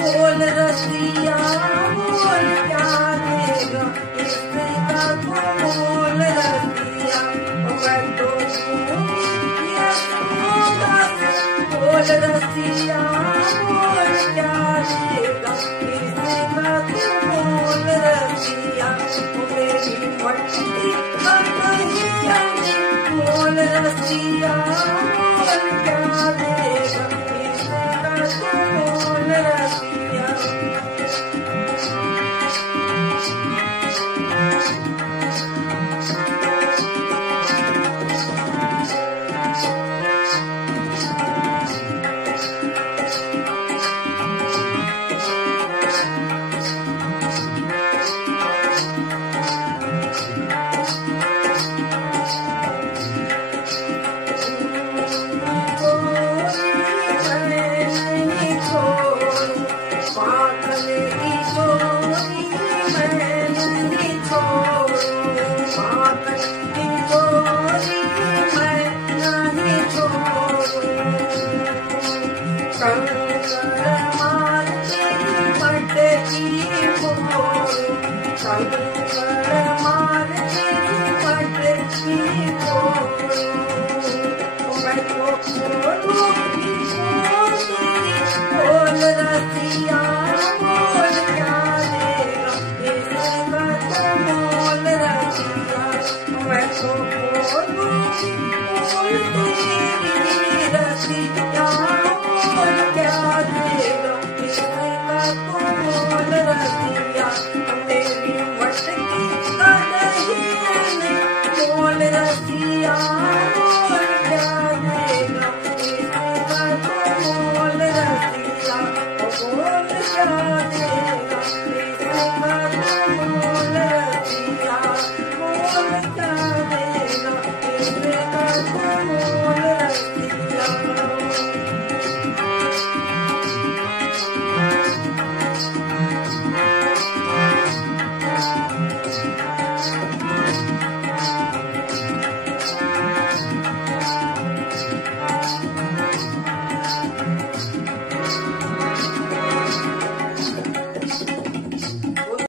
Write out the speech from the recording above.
बोल रसिया बोल क्या देगा इसका तो बोल रसिया मैं तो बोल रसिया बोल क्या देगा इसका तो बोल रसिया मेरी मटकी कन्हैया बोल रसिया बोल क्या देगा इसका तो बोल रसिया बोल रसिया बोल क्या देगा इसका तो बोल रसिया मैं तो बोलूंगी बोल तेरी रसिया बोल क्या देगा इसका तो बोल रसिया मेरी मटकी कन्हैया ने बोल रसिया बोल क्या देगा इसका तो बोल रसिया बोल क्या